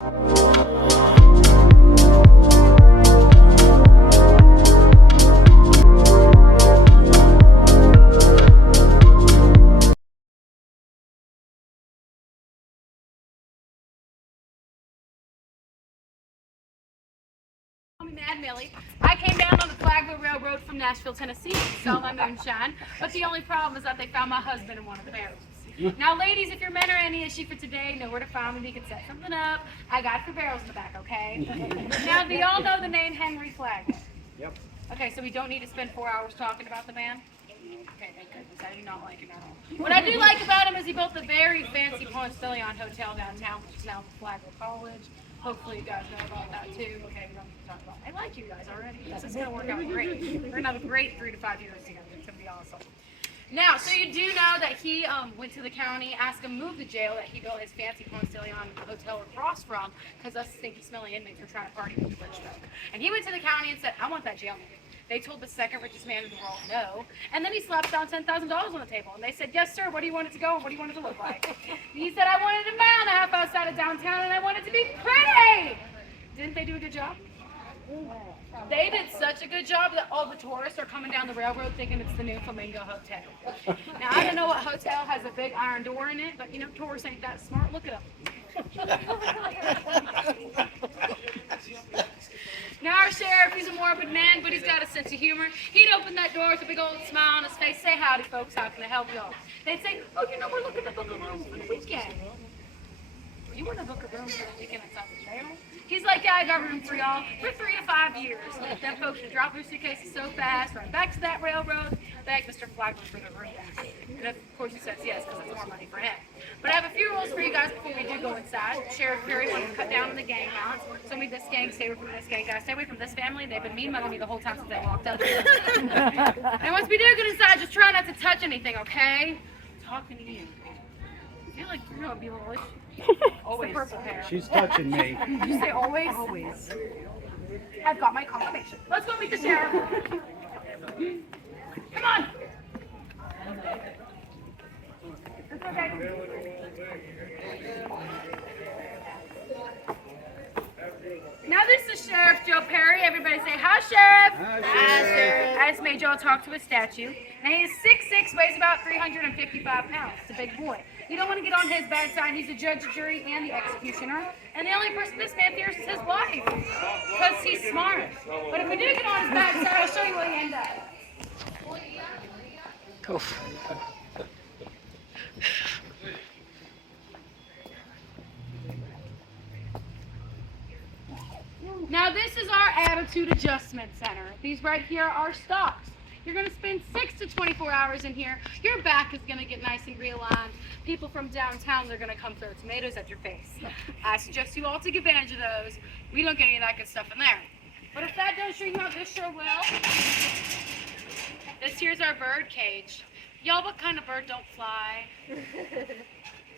Mad Millie. I came down on the Flagler Railroad from Nashville, Tennessee to sell my moonshine, but the only problem is that they found my husband in one of the barrels. Now, ladies, if your men are any issue for today, know where to find me. You can set something up. I got your barrels in the back, okay? Now, do y'all know the name Henry Flagler? Yep. Okay, so we don't need to spend 4 hours talking about the man? Okay, thank goodness. I do not like him at all. What I do like about him is he built a very fancy Ponce-de-Leon hotel downtown, which is now the Flagler College. Hopefully you guys know about that too. Okay, we don't need to talk about it. I like you guys already. This is going to work out great. We're going to have a great 3 to 5 years together. It's going to be awesome. Now, so you do know that he went to the county, asked him to move the jail that he built his fancy Ponce-de-Leon hotel across from, because us stinky, smelly inmates were trying to party with the rich folk. And he went to the county and said, I want that jail moved. They told the second richest man in the world no. And then he slapped down $10,000 on the table. And they said, yes, sir, where do you want it to go and what do you want it to look like? He said, I wanted a mile and a half outside of downtown and I want it to be pretty. Didn't they do a good job? They did such a good job that all the tourists are coming down the railroad thinking it's the new Flamingo Hotel. Now, I don't know what hotel has a big iron door in it, but you know, tourists ain't that smart. Look it up. Now our sheriff, he's a morbid man, but he's got a sense of humor. He'd open that door with a big old smile on his face, say, howdy folks, how can I help y'all? They'd say, oh, you know, we're looking to book a room for the weekend. You want to book a room for the weekend inside the jail? He's like, yeah, I got room for y'all for 3 to 5 years. Them folks would drop their suitcases so fast, run back to that railroad, beg Mr. Flagler for the room. And of course he says yes, because it's more money for him. But I have a few rules for you guys before we do go inside. Sheriff Perry wanted to cut down on the gang violence. So me, this gang, stay away from this gang. Guys, stay away from this family. They've been mean-mugging me the whole time since they walked up. And once we do get inside, just try not to touch anything, okay? I'm talking to you. I feel like you're going to be a little issue. Always. The purple hair. She's touching me. Did you say always? Always. I've got my confirmation. Let's go meet the sheriff. Come on. It's okay. Now this is Sheriff Joe Perry. Everybody say, hi, Sheriff. Hi, Sheriff. I just made y'all talk to a statue. Now he is 6'6", weighs about 355 pounds. It's a big boy. You don't want to get on his bad side. He's the judge, jury, and the executioner. And the only person this man fears is his wife, because he's smart. But if we do get on his bad side, I'll show you what he ends up. Oof. Now this is our attitude adjustment center. These right here are stocks. You're going to spend 6 to 24 hours in here. Your back is going to get nice and realigned. People from downtown, they're going to come throw tomatoes at your face. I suggest you all take advantage of those. We don't get any of that good stuff in there. But if that does show you how, this sure will. This here's our bird cage. Y'all, what kind of bird don't fly?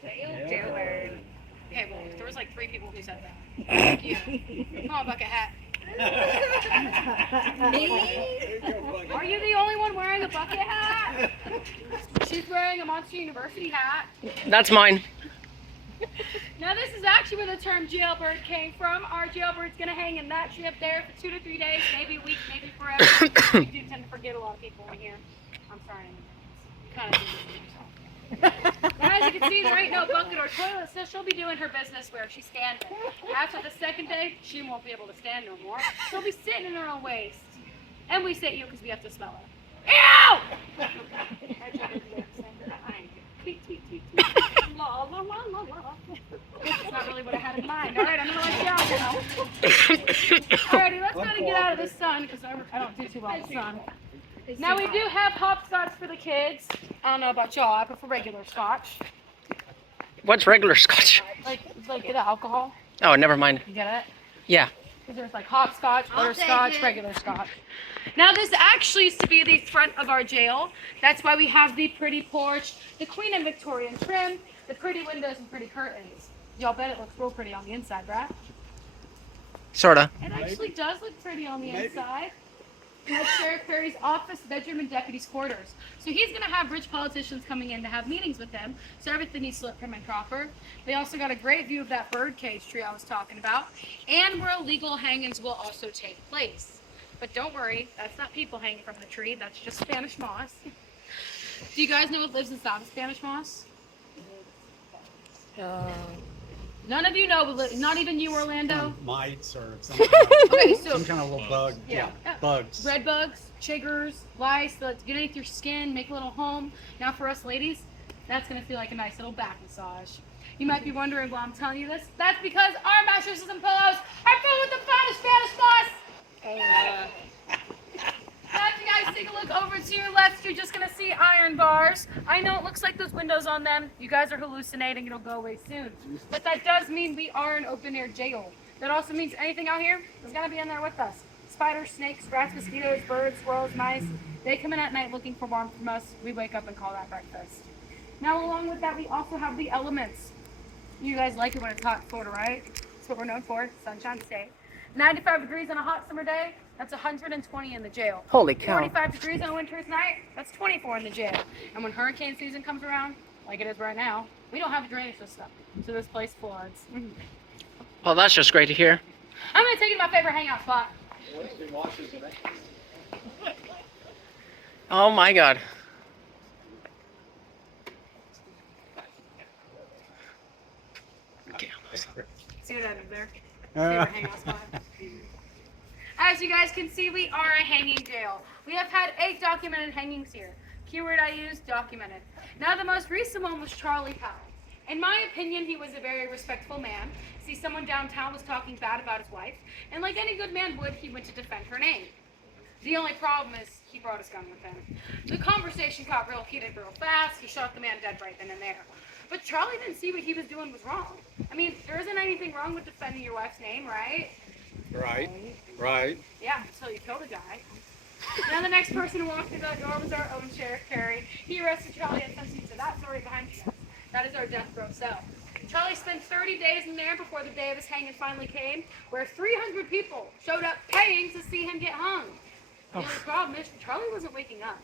Jailbird. Okay, well, there was like 3 people who said that. Thank you. Come on, bucket hat. Me? Are you the only one wearing a bucket hat? She's wearing a Monster University hat. That's mine. Now this is actually where the term jailbird came from. Our jailbird's going to hang in that tree up there for 2 to 3 days, maybe a week, maybe forever. You do tend to forget a lot of people in here. I'm sorry. You kind of do this to yourself. Now, as you can see, there ain't no bucket or toilet, so she'll be doing her business where she's standing. After the 2nd day, she won't be able to stand no more. She'll be sitting in her own waste. And we say ew because we have to smell her. Ew! Tweet, tweet, tweet, tweet. La, la, la, la, la. That's not really what I had in mind. All right, I'm going to let you out now. Alrighty, let's kind of get out of this sun because I don't do too well in the sun. Now we do have hopscotch for the kids. I don't know about y'all, I prefer regular scotch. What's regular scotch? Like the alcohol. Oh, never mind. You get it? Yeah. Because there's like hopscotch, butterscotch, regular scotch. Now this actually used to be the front of our jail. That's why we have the pretty porch, the Queen and Victorian trim, the pretty windows and pretty curtains. Y'all bet it looks real pretty on the inside, right? Sorta. It actually does look pretty on the inside. That's Sheriff Perry's office, bedroom, and deputy's quarters. So he's going to have rich politicians coming in to have meetings with him, so everything needs to look prim and proper. They also got a great view of that birdcage tree I was talking about, and where illegal hangings will also take place. But don't worry, that's not people hanging from the tree, that's just Spanish moss. Do you guys know what lives inside of Spanish moss? None of you know, but not even you, Orlando? Mites or Okay, so some kind of little bug. Yeah, bugs. red bugs, chiggers, lice that get underneath your skin, make a little home. Now for us ladies, that's gonna feel like a nice little back massage. You might be wondering why I'm telling you this. That's because our mattresses and pillows are filled with the finest Spanish moss. Now if you guys take a look over to your left, you're just gonna see iron bars. I know it looks like there's windows on them. You guys are hallucinating, it'll go away soon. But that does mean we are an open air jail. That also means anything out here is gonna be in there with us. Spiders, snakes, rats, mosquitoes, birds, squirrels, mice. They come in at night looking for warmth from us. We wake up and call that breakfast. Now along with that, we also have the elements. You guys like it when it's hot in Florida, right? That's what we're known for, Sunshine State. 95 degrees on a hot summer day, that's 120 in the jail. Holy cow. 45 degrees on a winter's night, that's 24 in the jail. And when hurricane season comes around, like it is right now, we don't have a drainage system, so this place floods. Well, that's just great to hear. I'm gonna take you to my favorite hangout spot. Oh my God. See what I did there? Favorite hangout spot. As you guys can see, we are a hanging jail. We have had 8 documented hangings here. Keyword I used, documented. Now the most recent one was Charlie Powell. In my opinion, he was a very respectful man. See, someone downtown was talking bad about his wife, and like any good man would, he went to defend her name. The only problem is he brought his gun with him. The conversation got real heated real fast. He shot the man dead right then and there. But Charlie didn't see what he was doing was wrong. I mean, there isn't anything wrong with defending your wife's name, right? Right. Yeah, until you killed a guy. Now the next person who walked through that door was our own Sheriff Perry. He arrested Charlie and sent him to that story behind you. That is our death row cell. Charlie spent 30 days in there before the day of his hanging finally came, where 300 people showed up paying to see him get hung. The only problem is Charlie wasn't waking up.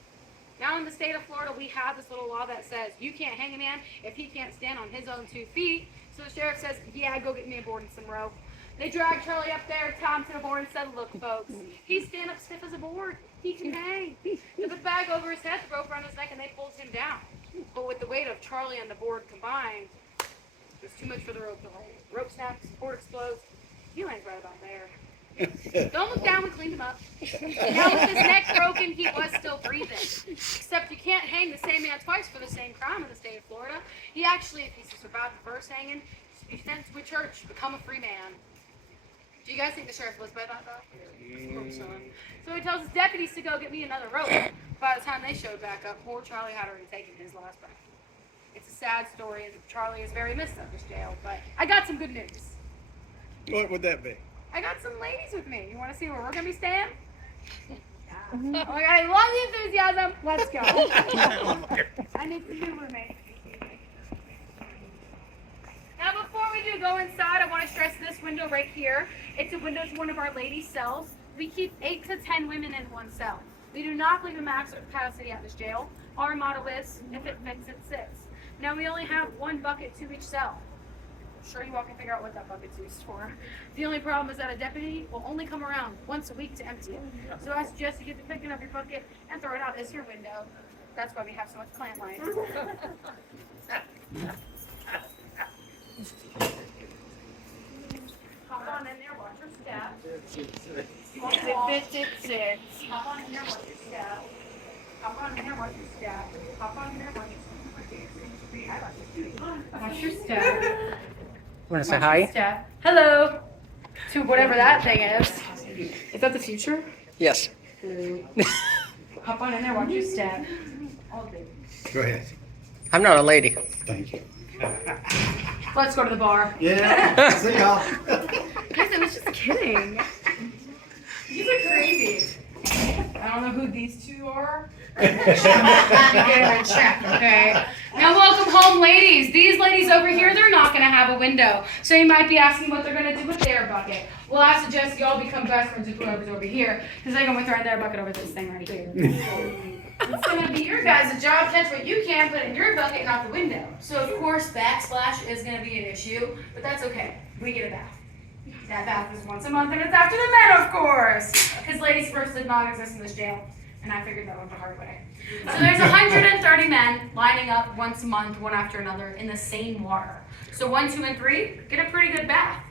Now in the state of Florida, we have this little law that says you can't hang a man if he can't stand on his own 2 feet. So the sheriff says, yeah, go get me a board and some rope. They dragged Charlie up there, tied him to the board, and said, look, folks, he's stand up stiff as a board. He can hang. They put the bag over his head, the rope around his neck, and they pulled him down. But with the weight of Charlie and the board combined, it was too much for the rope to hold. Rope snaps, board explodes. He lands right about there. Don't look down, we cleaned him up. Now with his neck broken, he was still breathing. Except you can't hang the same man twice for the same crime in the state of Florida. He actually, if he survived the first hanging, be sent to a church, become a free man. Do you guys think the sheriff lives by that, though? So he tells his deputies to go get me another rope. By the time they showed back up, poor Charlie had already taken his last breath. It's a sad story, and Charlie is very missed at this jail, but I got some good news. What would that be? I got some ladies with me. You want to see where we're going to be staying? Oh my God, I love the enthusiasm. Let's go. I need some new roommates. Now before we do go inside, I want to stress this window right here. It's a window to one of our ladies' cells. We keep 8 to 10 women in one cell. We do not believe in max capacity at this jail. Our motto is, if it fits, it sits. Now we only have 1 bucket to each cell. I'm sure you all can figure out what that bucket's used for. The only problem is that a deputy will only come around once a week to empty it. So I suggest you get to picking up your bucket and throw it out as your window. That's why we have so much plant life. Hop on in there, watch your step. Sit. Hop on in there, watch your step. Hop on in there, watch your step. Hop on in there, watch your step. Watch your step. Want to say hi? Step. Hello. To whatever that thing is. Is that the future? Yes. Hop on in there, watch your step. All day. Go ahead. I'm not a lady. Thank you. Let's go to the bar. Yeah. See y'all. Guys, I was just kidding. These are crazy. I don't know who these two are. Get in check, okay? Now And welcome home, ladies. These ladies over here, they're not going to have a window. So you might be asking what they're going to do with their bucket. Well, I suggest y'all become best friends with whoever's over here, because they're going to throw their bucket over this thing right here. It's going to be your guys' job. Catch what you can, put in your bucket and out the window. So, of course, backsplash is going to be an issue, but that's okay. We get a bath. That bath is once a month, and it's after the men, of course. Because ladies first did not exist in this jail, and I figured that out the hard way. So there's 130 men lining up once a month, one after another, in the same water. So 1, 2, and 3 get a pretty good bath.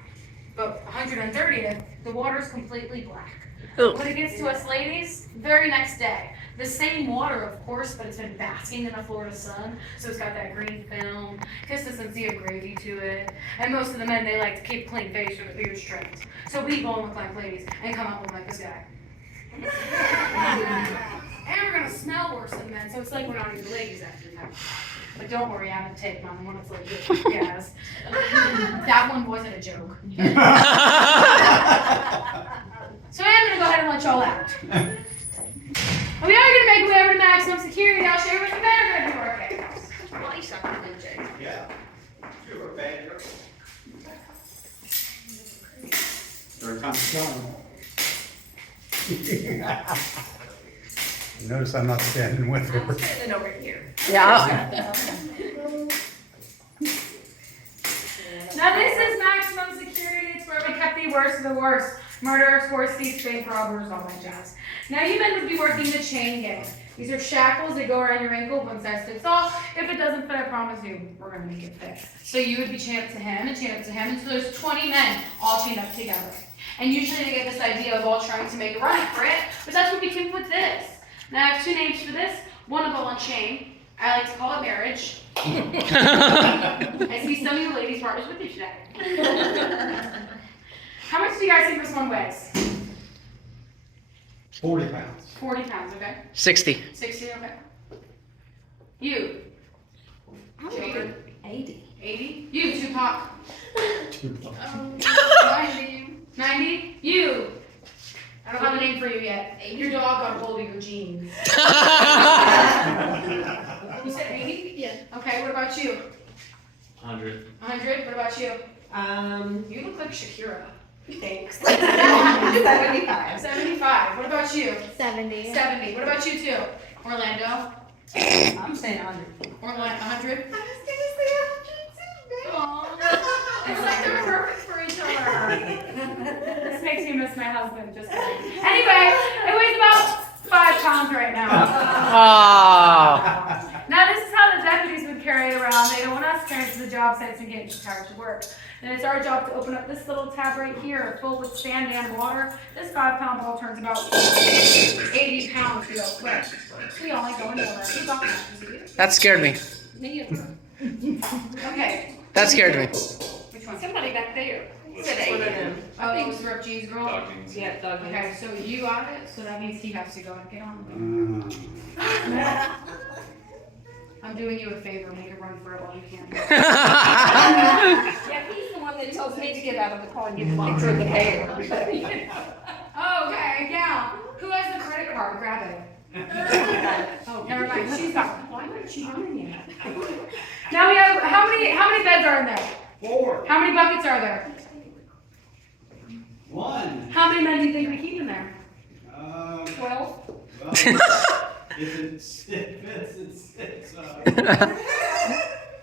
But 130th, the water's completely black. When it gets to us ladies, very next day, the same water, of course, but it's been basking in the Florida sun, so it's got that green film, consistency of gravy to it. And most of the men, they like to keep a clean face with a beard trimmed. So we go and look like ladies and come out look like this guy. And we're gonna smell worse than men, so it's like we're not even ladies after that. But don't worry, I haven't taken on one. It's like this, yes. That one wasn't a joke. So I'm gonna go ahead and let y'all out. And we are gonna make our way over to maximum security. I'll show you what the men are gonna do our chaos. Yeah. You're a bad girl. Third time's charm. Notice I'm not standing with her. I'm standing over here. Yeah. Now this is maximum security. It's where we kept the worst of the worst. Murderers, horse thieves, bank robbers, all that jazz. Now you men would be working the chain gang. These are shackles that go around your ankle, one size fits all. If it doesn't fit, I promise you, we're gonna make it fit. So you would be chained up to him and chained up to him until there's 20 men all chained up together. And usually they get this idea of all trying to make a run for it, but that's what we came with this. Now I have 2 names for this. One, a ball and chain. I like to call it marriage. I see some of you ladies partners with you today. How much do you guys think this one weighs? 40 pounds. 40 pounds, okay? 60. 60, okay. You? Jacob? 80. 80? You, Tupac? 90. 90? You? I don't have a name for you yet. Your dog got a hold of your jeans. You said 80? Yeah. Okay, what about you? 100. 100? What about you? You look like Shakira. Thanks. 75. 75. What about you? 70. 70. What about you two? Orlando? I'm saying 100. Orlando, 100? I was gonna say 100 too, Aww. It's like they're perfect for each other. This makes me miss my husband, just kidding. Anyway, it weighs about 5 pounds right now. Oh. Now this is how the deputies would carry it around. They don't want us carrying it to the job sites and getting too tired to work. And it's our job to open up this little tab right here, full with sand and water. This 5-pound ball turns about 80 pounds real quick. So we only go in there. Who's on that? That scared me. Okay. That scared me. Which one? Somebody back there. Said One of 80. them. Oh, it was Rip G's girl? Yeah, dog. Okay, so you got it, so that means he has to go and get on. I'm doing you a favor, make a run for it while you can. Yeah, he's the one that tells me to get out of the car and get like through the bear. Oh, okay, yeah. Who has the credit card? Grab it. Oh, never mind. She's got. Why isn't she running yet? Now we have how many beds are in there? 4. How many buckets are there? 1. How many men do you think we keep in there? 12. Well, if it's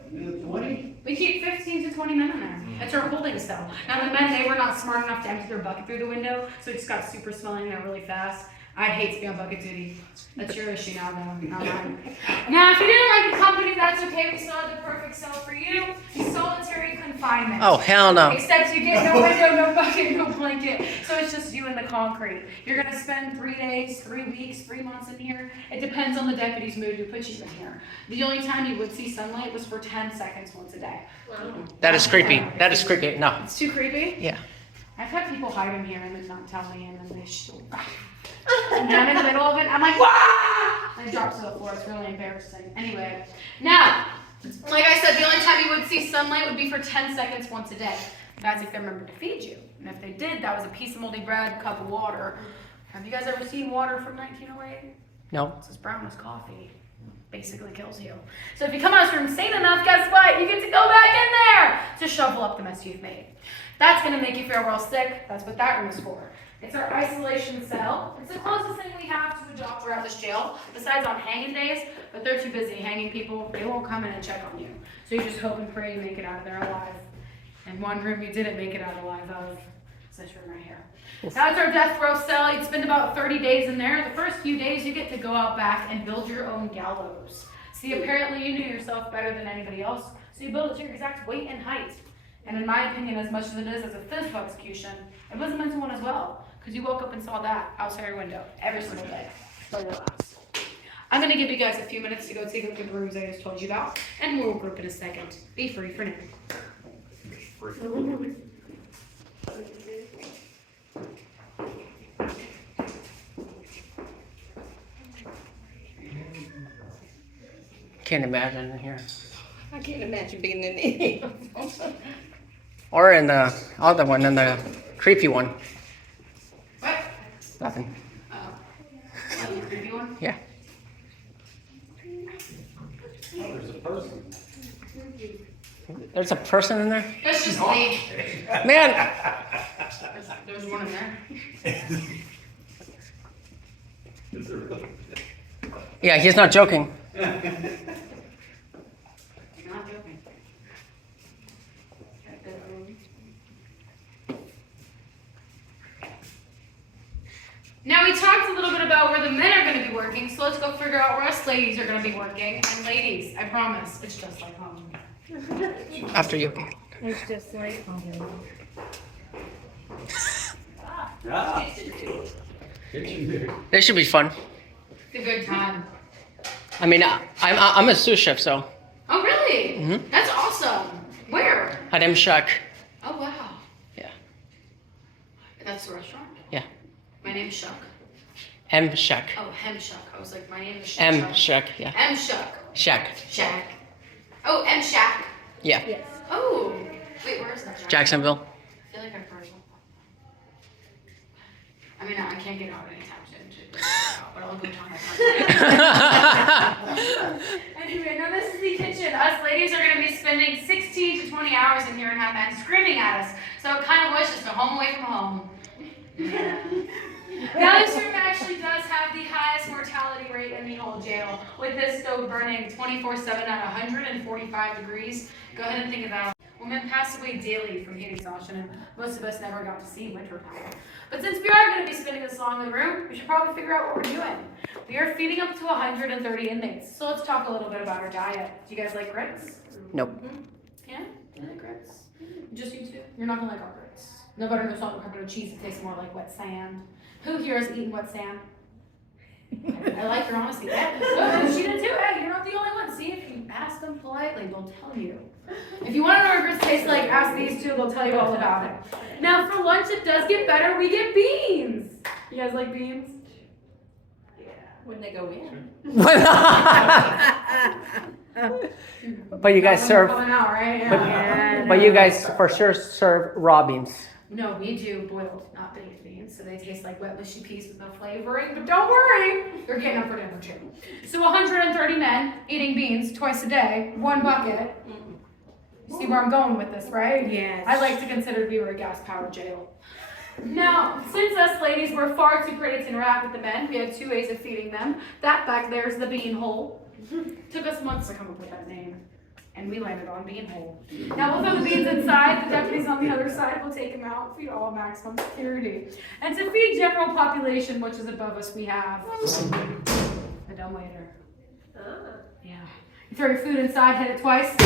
20. We keep 15 to 20 men in there. That's our holding cell. Now the men, they were not smart enough to empty their bucket through the window, so it just got super smelling there really fast. I'd hate to be on bucket duty. That's your issue now, though, not mine. Now, if you didn't like the company, that's okay. We still have the perfect cell for you. Solitary confinement. Oh, hell no. Except you get no window, no bucket, no blanket. So it's just you and the concrete. You're going to spend 3 days, 3 weeks, 3 months in here. It depends on the deputy's mood who put you in here. The only time you would see sunlight was for 10 seconds once a day. That is creepy. That is creepy. No. It's too creepy? Yeah. I've had people hide in here and then not tell me, and then they and I'm in the middle of it, I'm like, wah! And I drop to the floor. It's really embarrassing. Anyway, now, like I said, the only time you would see sunlight would be for 10 seconds once a day. That's if they remembered to feed you. And if they did, that was a piece of moldy bread, a cup of water. Have you guys ever seen water from 1908? No. It's as brown as coffee. basically kills you. So if you come out of this room sane enough, guess what? You get to go back in there to shovel up the mess you've made. That's going to make you feel real sick. That's what that room is for. It's our isolation cell. It's the closest thing we have to a doctor at this jail, besides on hanging days, but they're too busy hanging people. They won't come in and check on you. So you just hope and pray you make it out of there alive. And one room you didn't make it out alive of is this room right here. That's our death row cell. You'd spend about 30 days in there. The first few days you get to go out back and build your own gallows. See, apparently you knew yourself better than anybody else, so you build it to your exact weight and height. And in my opinion, as much as it is as a physical execution, it was a mental one as well, because you woke up and saw that outside your window every single day for your last. I'm going to give you guys a few minutes to go take a look at the rooms I just told you about, and we'll group in a second. Be free for now. Can't imagine in here. I can't imagine being in any of them. Or in the other one, in the creepy one. What? Nothing. The creepy one? Yeah. Oh, there's a person. There's a person in there? That's just me. Man! There's one in there. Is it really? Yeah, he's not joking. You're not joking. Now we talked a little bit about where the men are going to be working, so let's go figure out where us ladies are going to be working. And ladies, I promise, it's just like home. After you. It's just like Ah. Kitchen dude. This should be fun. It's a good time. I mean, I'm a sous chef, so. Oh, really? Mhm. That's awesome. Where? At M Shack. Oh, wow. Yeah. That's the restaurant? Yeah. My name is Shuck. M Shack. Oh, Hem Shuck. I was like, my name is Shuck. M Shack, yeah. M Shuck. Shack. Shack. Oh, M Shack. Yeah. yes. Oh, wait, where is that? Shack? Jacksonville. I feel like I've heard of it. I mean, I can't get out anytime soon, but I'll go talk my Anyway, now this is the kitchen. Us ladies are going to be spending 16 to 20 hours in here and have men screaming at us. So it kind of was just a home away from home. Yeah. Now this room actually does have the highest mortality rate in the whole jail, with this stove burning 24/7 at 145 degrees. Go ahead and think about it. Women pass away daily from heat exhaustion, and most of us never got to see winter time. But since we are going to be spending this long in the room, we should probably figure out what we're doing. We are feeding up to 130 inmates, so let's talk a little bit about our diet. Do you guys like grits? Nope. Yeah? You like grits? Just you two? You're not going to like our grits. No butter, no salt, no pepper, no cheese. It tastes more like wet sand. Who here has eaten wet sand? I like your honesty. Yeah. No, she did too. Hey, you're not the only one. See, if you ask them politely, they'll tell you. If you want to know what grits taste like, ask these two. They'll tell you all about it. Now, for lunch, it does get better. We get beans. You guys like beans? When they go in. But you guys serve. Coming out, right? Yeah. But you guys for sure serve raw beans. No, we do boiled, not baked beans. So they taste like wet mushy peas with no flavoring. But don't worry, you're getting them for dinner too. So 130 men eating beans twice a day, one bucket. See where I'm going with this, right? Yes. I like to consider we were a gas-powered jail. Now, since us ladies were far too pretty to interact with the men, we had two ways of feeding them. That back there is the bean hole. Took us months to come up with that name, and we landed on bean hole. Now we'll throw the beans inside, the deputies on the other side will take them out, feed all maximum security. And to feed general population, which is above us, we have a dumbwaiter. Yeah. You throw your food inside, hit it twice.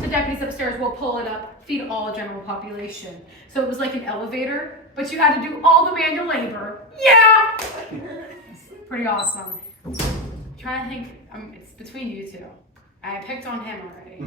The deputies upstairs will pull it up, feed all general population. So it was like an elevator, but you had to do all the manual labor. Yeah! Pretty awesome. I'm trying to think, it's between you two. I picked on him already.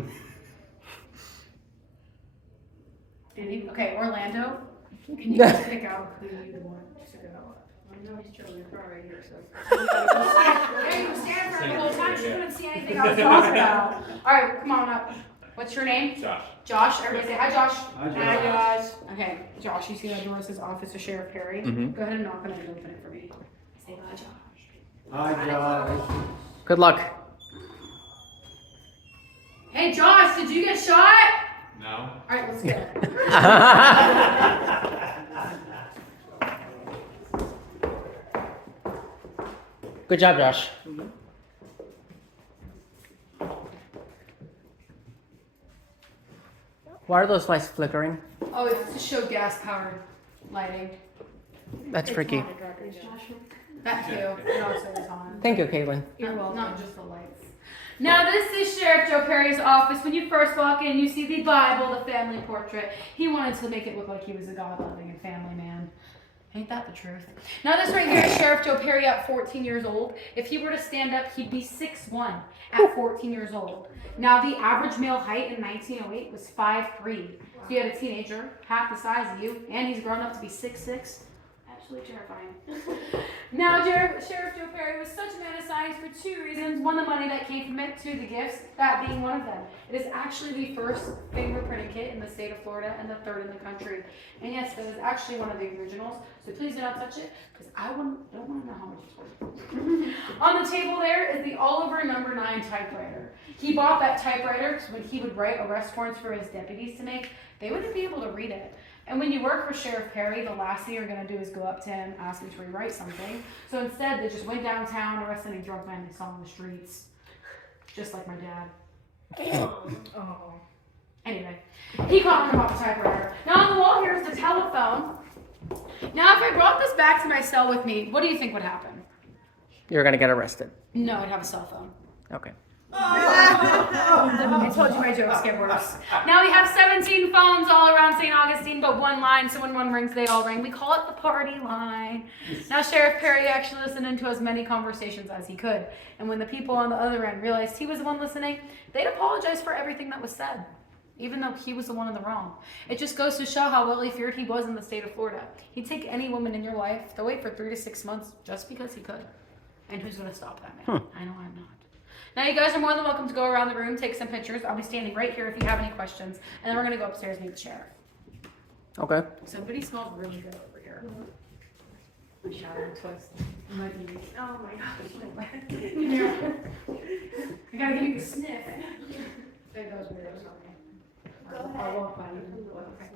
Did he? Okay, Orlando. Can you guys pick out who you want to go? I know he's chilling in the car right here, so. Yeah, you were standing for the whole time. She couldn't see anything I was talking about. All right, come on up. What's your name? Josh. Josh. Everybody say hi, Josh. Hi, Josh. Hi, Josh. Okay, Josh. You see that door says Office of Sheriff Perry? Mhm. Go ahead and knock on it and open it for me. Say bye, Josh. Hi, Josh. Good luck. Hey Josh, did you get shot? No. Alright, let's go. Good job, Josh. Why are those lights flickering? Oh, it's to show gas powered lighting. That's freaky. That too. It also is on. Thank you, Caitlin. You're welcome. Not just the lights. Now this is Sheriff Joe Perry's office. When you first walk in, you see the Bible, the family portrait. He wanted to make it look like he was a God-loving and family man. Ain't that the truth? Now this right here is Sheriff Joe Perry at 14 years old. If he were to stand up, he'd be 6'1" at 14 years old. Now the average male height in 1908 was 5'3". So you had a teenager, half the size of you, and he's grown up to be 6'6". Absolutely terrifying. Now, Sheriff Joe Perry was such a man of science for two reasons. One, the money that came from it. Two, the gifts, that being one of them. It is actually the first fingerprinting kit in the state of Florida and the third in the country. And yes, that is actually one of the originals. So please do not touch it, because I don't want to know how much it's worth. On the table there is the Oliver No. 9 typewriter. He bought that typewriter because when he would write arrest warrants for his deputies to make, they wouldn't be able to read it. And when you work for Sheriff Perry, the last thing you're going to do is go up to him, ask him to rewrite something. So instead, they just went downtown, arrested any drunk man they saw on the streets. Just like my dad. Oh. Anyway, he called him off the typewriter. Now on the wall here is the telephone. Now if I brought this back to my cell with me, what do you think would happen? You're gonna get arrested. No, I'd have a cell phone. Okay. I told you my jokes get worse. Now we have 17 phones all around St. Augustine, but one line, so when one rings, they all ring. We call it the party line. Now Sheriff Perry actually listened into as many conversations as he could. And when the people on the other end realized he was the one listening, they'd apologize for everything that was said, even though he was the one in the wrong. It just goes to show how well he feared he was in the state of Florida. He'd take any woman in your life, they'll wait for 3 to 6 months just because he could. And who's going to stop that man? I know I'm not. Now you guys are more than welcome to go around the room, take some pictures. I'll be standing right here if you have any questions. And then we're going to go upstairs and meet the sheriff. Okay. Somebody smells really good over here. My shower twist. Oh my gosh. I gotta give you a sniff. There goes weird. Go ahead. I'll walk by you. Okay.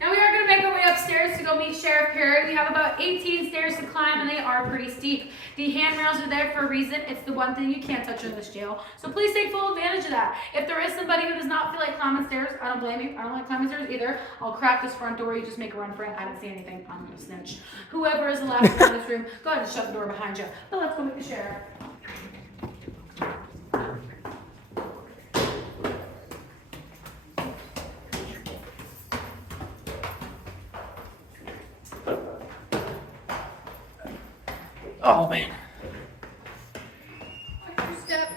Now we are going to make our way upstairs to go meet Sheriff Perry. We have about 18 stairs to climb, and they are pretty steep. The handrails are there for a reason. It's the one thing you can't touch in this jail. So please take full advantage of that. If there is somebody who does not feel like climbing stairs, I don't blame you. I don't like climbing stairs either. I'll crack this front door. You just make a run for it. I didn't see anything. I'm going to snitch. Whoever is the last one in this room, go ahead and shut the door behind you. But let's go meet the sheriff. Oh man. Watch your step.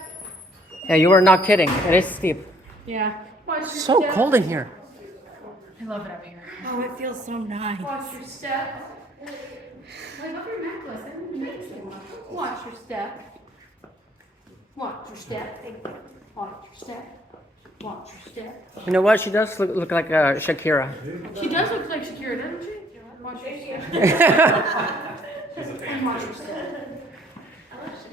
Yeah, you were not kidding. It is steep. Yeah. Watch your So step. cold in here. I love it up here. Oh, it feels so nice. Watch your step. I love your necklace. I didn't notice it. Watch your step. Watch your step. Watch your step. Watch your step. You know what? She does look like Shakira. She does look like Shakira, doesn't she? Watch your step. Watch your step.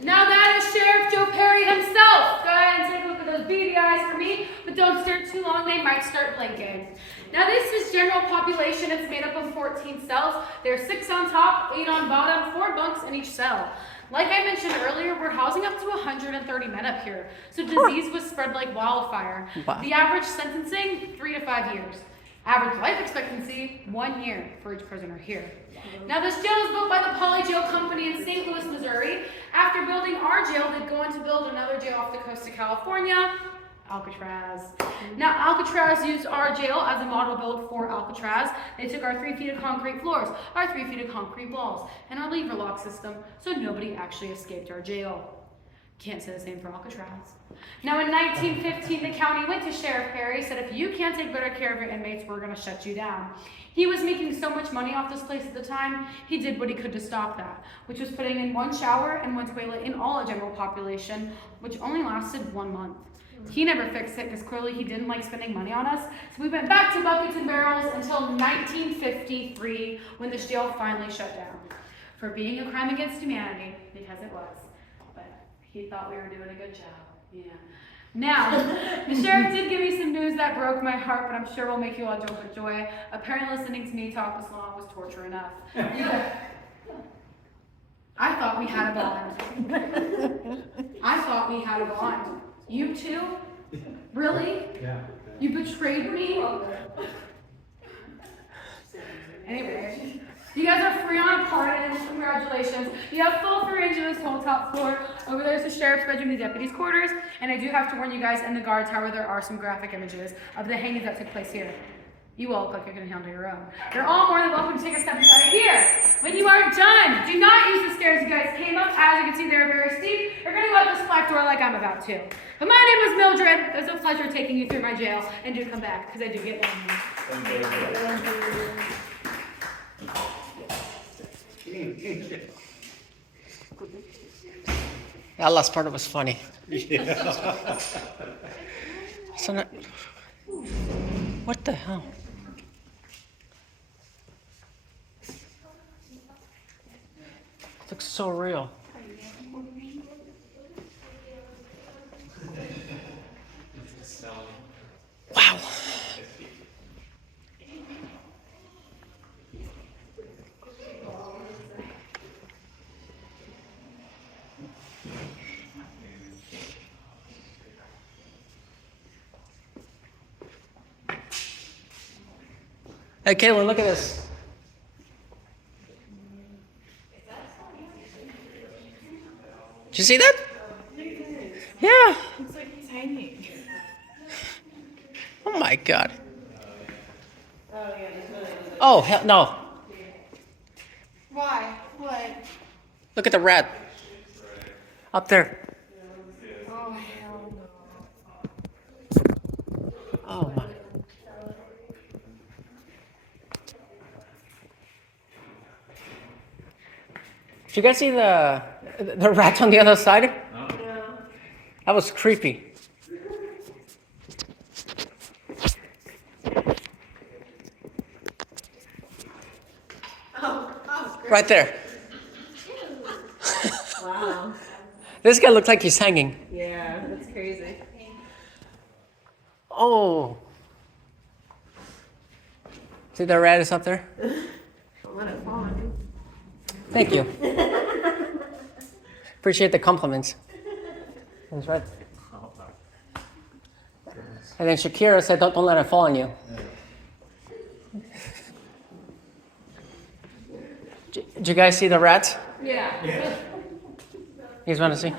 Now that is Sheriff Joe Perry himself. Go ahead and take a look at those beady eyes for me, but don't stare too long, they might start blinking. Now this is general population. It's made up of 14 cells. There's 6 on top, 8 on bottom, 4 bunks in each cell. Like I mentioned earlier, we're housing up to 130 men up here. So disease was spread like wildfire. Wow. The average sentencing, 3 to 5 years. Average life expectancy, 1 year for each prisoner here. Now this jail was built by the Poly Jail Company in St. Louis, Missouri. After building our jail, they'd go on to build another jail off the coast of California, Alcatraz. Now Alcatraz used our jail as a model build for Alcatraz. They took our 3 feet of concrete floors, our 3 feet of concrete walls, and our lever lock system, so nobody actually escaped our jail. Can't say the same for Alcatraz. Now in 1915, the county went to Sheriff Perry, said if you can't take better care of your inmates, we're going to shut you down. He was making so much money off this place at the time, he did what he could to stop that, which was putting in 1 shower and 1 toilet in all the general population, which only lasted 1 month. He never fixed it because clearly he didn't like spending money on us. So we went back to buckets and barrels until 1953 when this jail finally shut down for being a crime against humanity, because it was. But he thought we were doing a good job. Yeah. Now, the sheriff did give me some news that broke my heart, but I'm sure will make you all jump with joy. Apparently listening to me talk this long was torture enough. I thought we had a bond. I thought we had a bond. You too? Really? Yeah. You betrayed me? Anyway, you guys are free on a pardon. Congratulations. You have full free range of this whole top floor. Over there is the sheriff's bedroom, the deputy's quarters. And I do have to warn you guys, in the guard tower, there are some graphic images of the hangings that took place here. You all look like you're going to handle your own. You're all more than welcome to take a step inside of here. When you are done, do not use the stairs you guys came up. As you can see, they're very steep. You're going to go up this black door like I'm about to. But my name was Mildred. It was a pleasure taking you through my jail. And do come back, because I do get lonely. That last part was funny. So not, what the hell? It looks so real. Wow. Hey, Caitlin, look at this. Did you see that? Yeah. Looks like he's hanging. Oh my God. Oh, yeah, there's really. Oh, hell no. Why? What? Look at the rat. Up there. Oh, hell no. Oh my. Did you guys see the rat on the other side? No. That was creepy. Right there. Wow. This guy looks like he's hanging. Yeah, that's crazy. Oh. See the rat is up there? Don't let it fall on you. Thank you. Appreciate the compliments. That's right. And then Shakira said, don't let it fall on you. Did you guys see the rat? Yeah. You guys want to see?